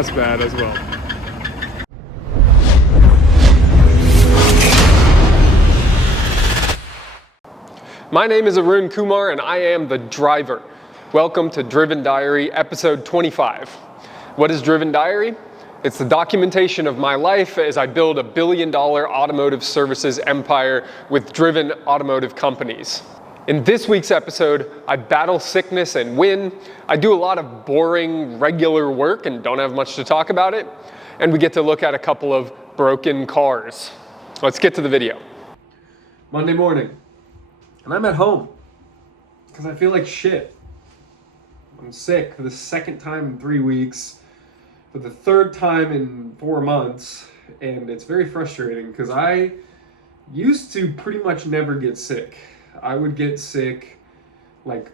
as bad as well. My name is Arun Kumar and I am the driver. Welcome to Driven Diary, episode 25. What is Driven Diary? It's the documentation of my life as I build a billion-dollar automotive services empire with driven automotive companies. In this week's episode, I battle sickness and win. I do a lot of boring, regular work and don't have much to talk about it. And we get to look at a couple of broken cars. Let's get to the video. Monday morning, and I'm at home because I feel like shit. I'm sick for the second time in 3 weeks, for the third time in 4 months, and it's very frustrating because I used to pretty much never get sick. I would get sick like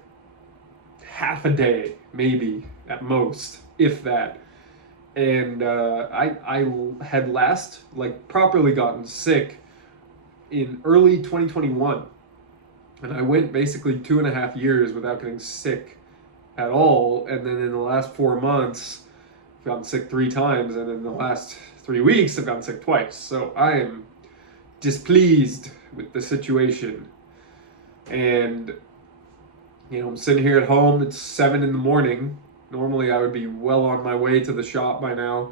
half a day, maybe at most, if that. And I had last properly gotten sick in early 2021, and I went basically 2.5 years without getting sick at all. And then in the last 4 months, I've gotten sick 3 times, and in the last 3 weeks, I've gotten sick twice. So I am displeased with the situation. And, you know, I'm sitting here at home, it's 7 in the morning. Normally I would be well on my way to the shop by now.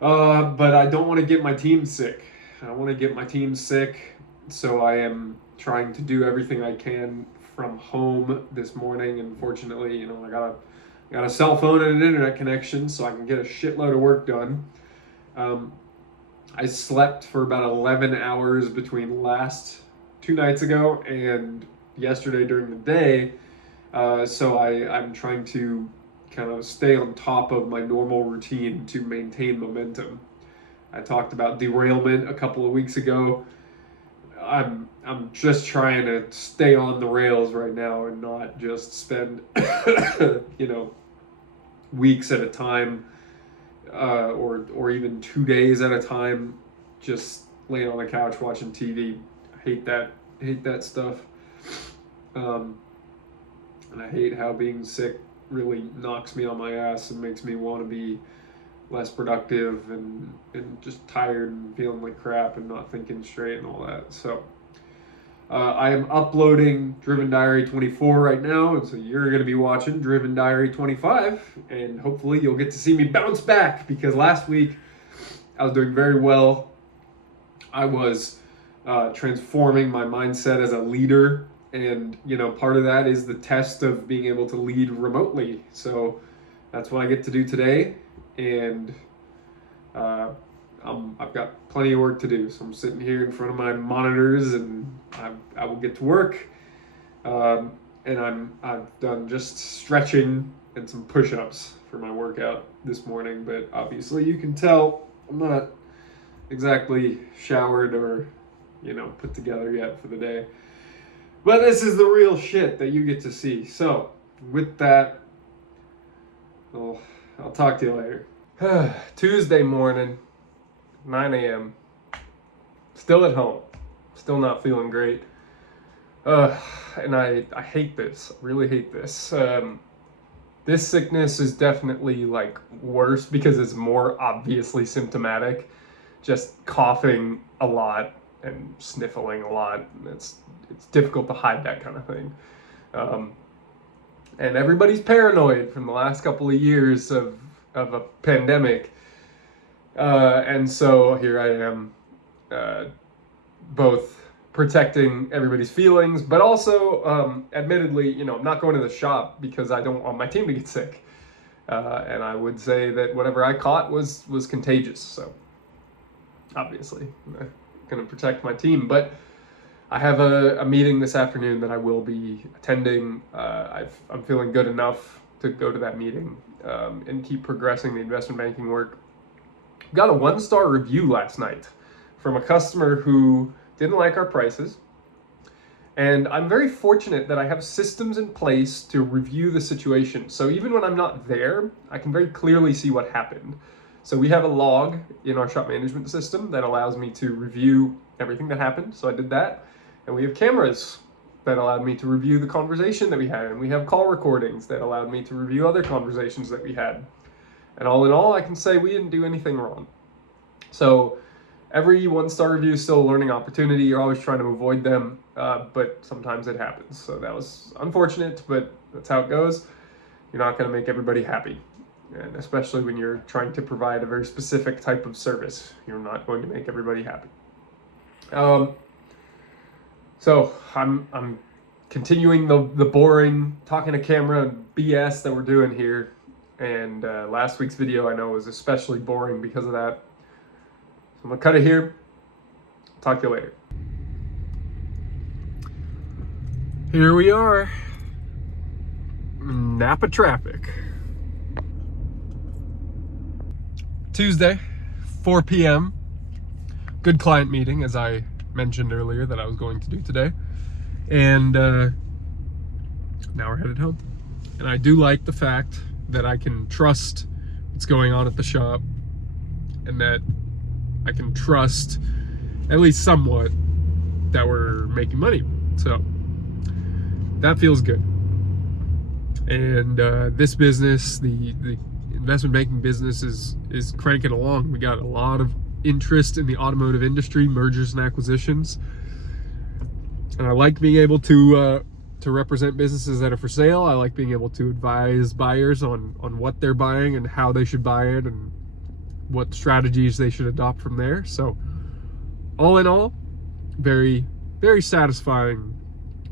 But I don't want to get my team sick. I don't want to get my team sick, so I am trying to do everything I can from home this morning. And fortunately, you know, I got a cell phone and an internet connection, so I can get a shitload of work done. I slept for about 11 hours between last 2 nights ago and yesterday during the day, so I'm trying to kind of stay on top of my normal routine to maintain momentum. I talked about derailment a couple of weeks ago. I'm just trying to stay on the rails right now and not just spend you know, weeks at a time, or even 2 days at a time just laying on the couch watching TV. Hate that stuff. And I hate how being sick really knocks me on my ass and makes me want to be less productive and just tired and feeling like crap and not thinking straight and all that. So I am uploading Driven Diary 24 right now, and so you're going to be watching Driven Diary 25, and hopefully you'll get to see me bounce back, because last week I was doing very well. I was transforming my mindset as a leader, and you know, part of that is the test of being able to lead remotely. So that's what I get to do today, and I've got plenty of work to do. So I'm sitting here in front of my monitors, and I will get to work. And I've done just stretching and some push-ups for my workout this morning, but obviously you can tell I'm not exactly showered or, you know, put together yet for the day. But this is the real shit that you get to see. So with that, I'll talk to you later. Tuesday morning, 9 a.m. Still at home. Still not feeling great. And I hate this. I really hate this. This sickness is definitely like worse because it's more obviously symptomatic. Just coughing a lot and sniffling a lot. It's difficult to hide that kind of thing. And everybody's paranoid from the last couple of years of a pandemic. And so here I am, both protecting everybody's feelings, but also, admittedly, you know, I'm not going to the shop because I don't want my team to get sick. And I would say that whatever I caught was contagious. So obviously, I'm going to protect my team. But I have a meeting this afternoon that I will be attending. I'm feeling good enough to go to that meeting and keep progressing the investment banking work. Got a 1-star review last night from a customer who didn't like our prices. And I'm very fortunate that I have systems in place to review the situation. So even when I'm not there, I can very clearly see what happened. So we have a log in our shop management system that allows me to review everything that happened. So I did that. And we have cameras that allowed me to review the conversation that we had. And we have call recordings that allowed me to review other conversations that we had. And all in all, I can say we didn't do anything wrong. So every one-star review is still a learning opportunity. You're always trying to avoid them, but sometimes it happens. So that was unfortunate, but that's how it goes. You're not going to make everybody happy. And especially when you're trying to provide a very specific type of service, you're not going to make everybody happy. So I'm continuing the boring talking to camera BS that we're doing here. And last week's video I know was especially boring because of that. So I'm gonna cut it here. Talk to you later. Here we are, Napa traffic. Tuesday, 4 p.m. Good client meeting, as I mentioned earlier that I was going to do today. And now we're headed home. And I do like the fact that I can trust what's going on at the shop, and that I can trust, at least somewhat, that we're making money. So that feels good. And this business, the investment banking business, is cranking along. We got a lot of interest in the automotive industry, mergers and acquisitions. And I like being able to represent businesses that are for sale. I like being able to advise buyers on what they're buying and how they should buy it and what strategies they should adopt from there. So all in all, very, very satisfying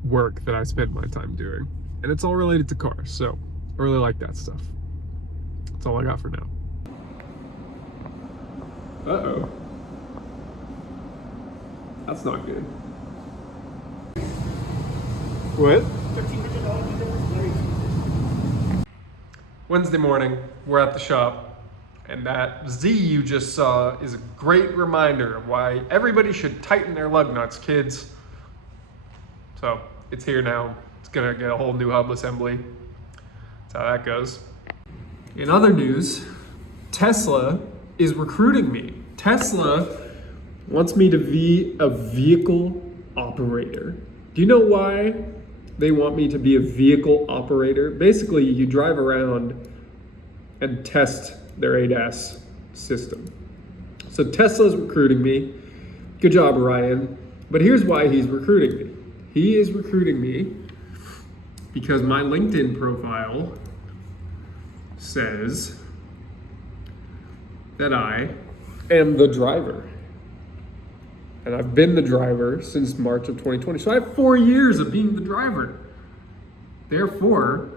work that I spend my time doing. And it's all related to cars, so I really like that stuff. That's all I got for now. Uh-oh. That's not good. What? Wednesday morning, we're at the shop, and that Z you just saw is a great reminder of why everybody should tighten their lug nuts, kids. So it's here now. It's gonna get a whole new hub assembly. That's how that goes. In other news, Tesla is recruiting me. Tesla wants me to be a vehicle operator. Do you know why they want me to be a vehicle operator? Basically, you drive around and test their ADAS system. So Tesla's recruiting me. Good job, Ryan. But here's why he's recruiting me. He is recruiting me because my LinkedIn profile says that I am the driver. And I've been the driver since March of 2020. So I have 4 years of being the driver. Therefore,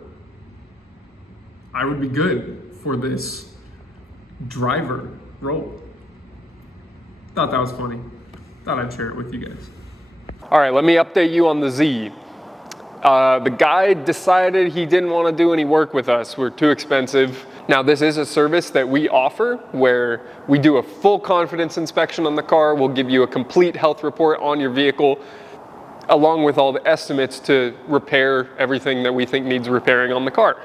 I would be good for this driver role. Thought that was funny. Thought I'd share it with you guys. All right, let me update you on the Z. The guy decided he didn't want to do any work with us. We're too expensive. Now, this is a service that we offer where we do a full confidence inspection on the car. We'll give you a complete health report on your vehicle, along with all the estimates to repair everything that we think needs repairing on the car.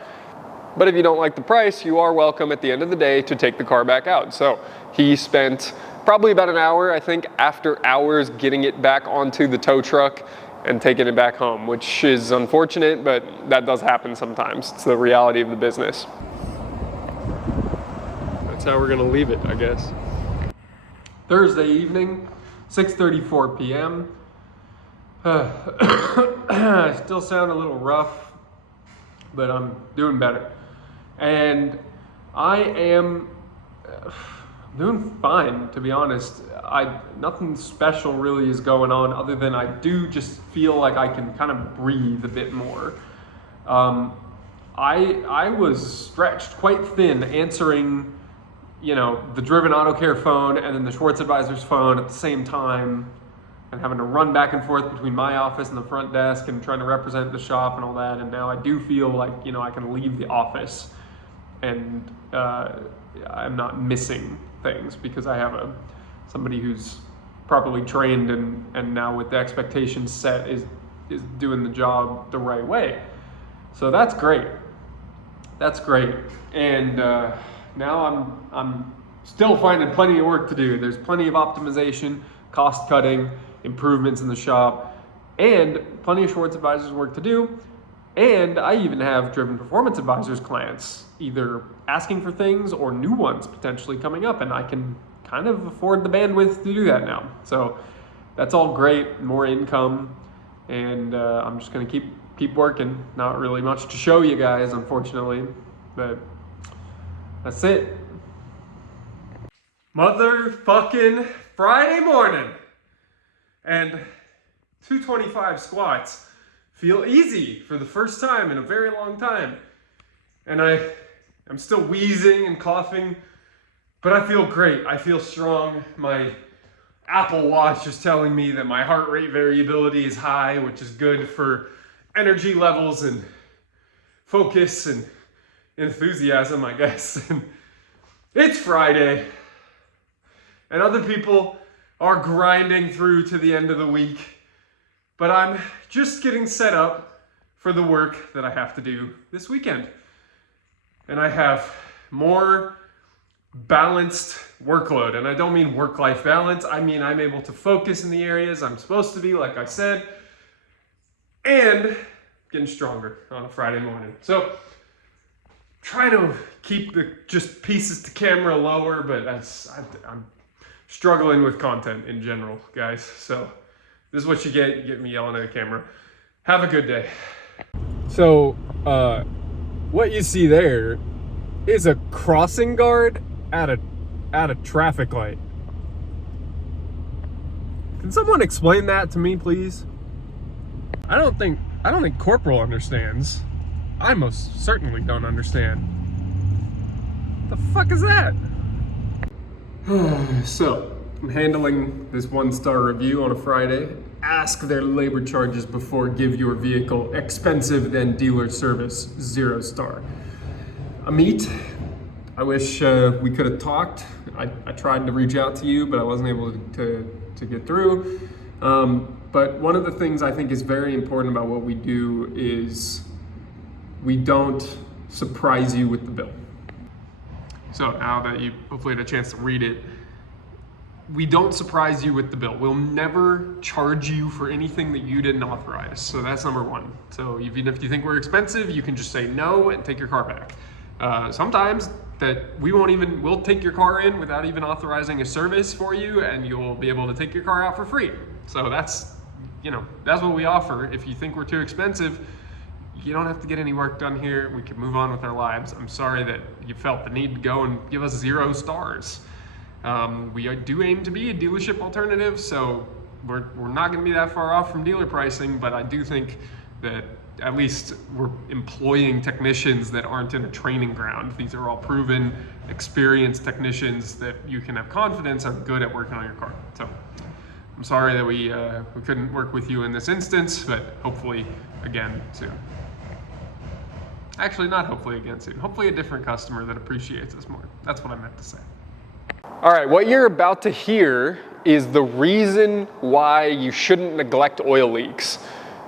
But if you don't like the price, you are welcome at the end of the day to take the car back out. So he spent probably about an hour, I think, after hours getting it back onto the tow truck and taking it back home, which is unfortunate, but that does happen sometimes. It's the reality of the business. That's how we're gonna leave it, I guess. Thursday evening, 6:34 p.m. I still sound a little rough, but I'm doing better. And I am doing fine, to be honest. Nothing special really is going on, other than I do just feel like I can kind of breathe a bit more. I was stretched quite thin answering, the Driven Auto Care phone and then the Schwartz Advisor's phone at the same time, and having to run back and forth between my office and the front desk and trying to represent the shop and all that. And now I do feel like, I can leave the office and I'm not missing things because I have somebody who's properly trained and now with the expectations set is doing the job the right way. So that's great. That's great. And now I'm still finding plenty of work to do. There's plenty of optimization, cost cutting, improvements in the shop, and plenty of Schwartz Advisors work to do. And I even have Driven Performance Advisors clients either asking for things or new ones potentially coming up, and I can kind of afford the bandwidth to do that now. So that's all great, more income, and I'm just gonna keep working. Not really much to show you guys, unfortunately, but that's it. Motherfucking Friday morning, and 225 squats feel easy for the first time in a very long time. And I'm still wheezing and coughing, but I feel great. I feel strong. My Apple Watch is telling me that my heart rate variability is high, which is good for energy levels and focus and enthusiasm, I guess. And it's Friday, and other people are grinding through to the end of the week. But I'm just getting set up for the work that I have to do this weekend. And I have more balanced workload. And I don't mean work-life balance. I mean I'm able to focus in the areas I'm supposed to be, like I said, and getting stronger on a Friday morning. So try to keep the just pieces to camera lower, but I'm struggling with content in general, guys. So this is what you get me yelling at the camera. Have a good day. So, what you see there is a crossing guard at a traffic light. Can someone explain that to me, please? I don't think Corporal understands. I most certainly don't understand. The fuck is that? So, I'm handling this 1-star review on a Friday. Ask their labor charges before give your vehicle expensive then dealer service 0-star. Amit, I wish we could have talked. I tried to reach out to you, but I wasn't able to get through. But one of the things I think is very important about what we do is we don't surprise you with the bill. So now that you hopefully had a chance to read it, we don't surprise you with the bill. We'll never charge you for anything that you didn't authorize. So that's number one. So even if you think we're expensive, you can just say no and take your car back. Sometimes that we'll take your car in without even authorizing a service for you, and you'll be able to take your car out for free. So that's what we offer. If you think we're too expensive, you don't have to get any work done here. We can move on with our lives. I'm sorry that you felt the need to go and give us 0 stars. We do aim to be a dealership alternative, so we're not going to be that far off from dealer pricing, but I do think that at least we're employing technicians that aren't in a training ground. These are all proven, experienced technicians that you can have confidence are good at working on your car. So I'm sorry that we couldn't work with you in this instance, but hopefully again soon. Actually, not hopefully again soon. Hopefully a different customer that appreciates us more. That's what I meant to say. All right, what you're about to hear is the reason why you shouldn't neglect oil leaks.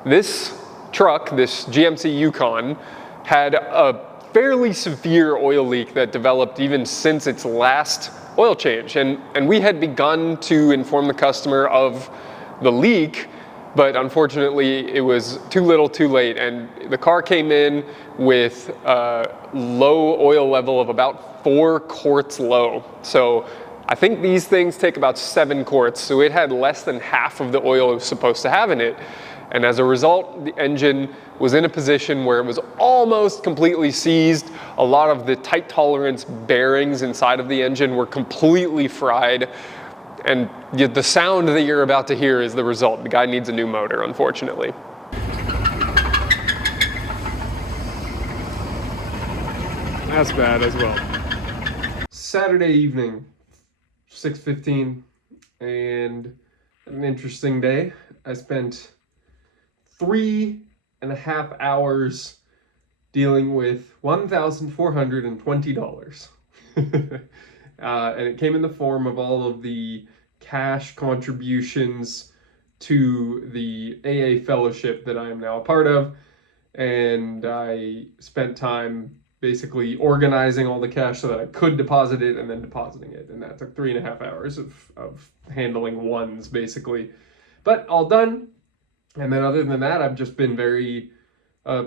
This truck, this GMC Yukon, had a fairly severe oil leak that developed even since its last oil change. And we had begun to inform the customer of the leak, but unfortunately it was too little too late. And the car came in with a low oil level of about 4 quarts low. So I think these things take about 7 quarts. So it had less than half of the oil it was supposed to have in it. And as a result, the engine was in a position where it was almost completely seized. A lot of the tight tolerance bearings inside of the engine were completely fried. And the sound that you're about to hear is the result. The guy needs a new motor, unfortunately. That's bad as well. Saturday evening, 6:15, and an interesting day. I spent 3.5 hours dealing with $1,420. And it came in the form of all of the cash contributions to the AA fellowship that I am now a part of. And I spent time basically organizing all the cash so that I could deposit it and then depositing it. And that took 3.5 hours of handling ones, basically. But all done. And then other than that, I've just been very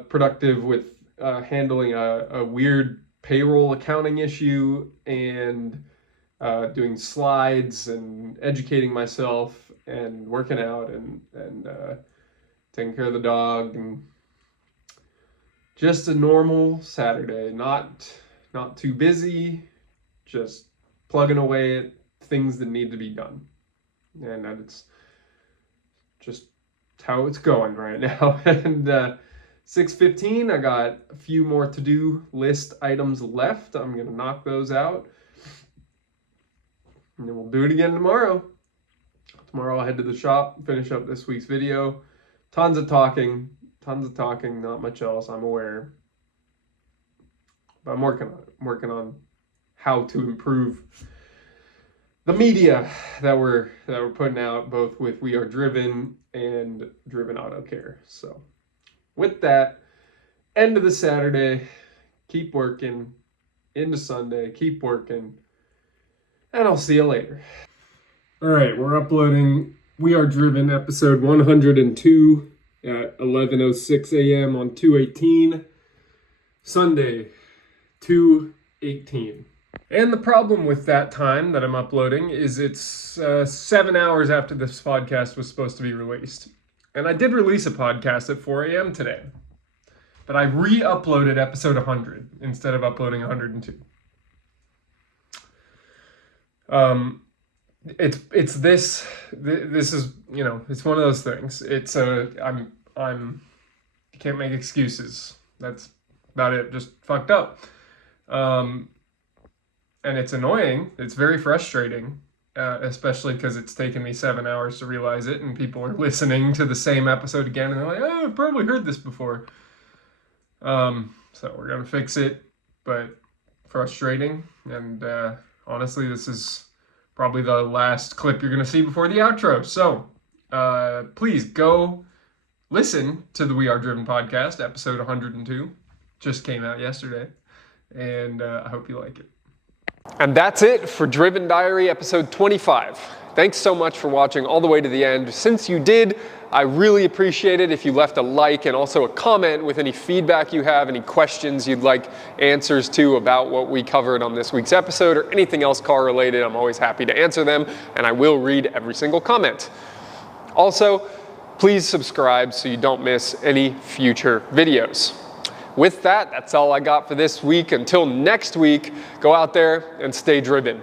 productive with handling a weird payroll accounting issue and doing slides and educating myself and working out and taking care of the dog, and just a normal Saturday, not too busy, just plugging away at things that need to be done. And it's just how it's going right now. And 6:15, I got a few more to-do list items left. I'm gonna knock those out, and then we'll do it again tomorrow. Tomorrow I'll head to the shop, finish up this week's video. Tons of talking, not much else, I'm aware. But I'm working on how to improve the media that we're putting out, both with We Are Driven and Driven Auto Care. So with that, end of the Saturday, keep working, into Sunday, keep working, and I'll see you later. All right, we're uploading We Are Driven episode 102 at 11:06 a.m. on 2/18, Sunday, 2/18. And the problem with that time that I'm uploading is it's 7 hours after this podcast was supposed to be released. And I did release a podcast at 4 a.m. today, but I re-uploaded episode 100 instead of uploading 102. This is, it's one of those things. It's I can't make excuses. That's about it. Just fucked up. And it's annoying. It's very frustrating, especially because it's taken me 7 hours to realize it, and people are listening to the same episode again, and they're like, "Oh, I've probably heard this before." So we're gonna fix it, but frustrating. And honestly, this is probably the last clip you're gonna see before the outro. So please go listen to the We Are Driven podcast, episode 102. Just came out yesterday, and I hope you like it. And that's it for Driven Diary episode 25. Thanks so much for watching all the way to the end. Since you did, I really appreciate it if you left a like and also a comment with any feedback you have, any questions you'd like answers to about what we covered on this week's episode, or anything else car related. I'm always happy to answer them, and I will read every single comment. Also, please subscribe so you don't miss any future videos. With that, that's all I got for this week. Until next week, go out there and stay driven.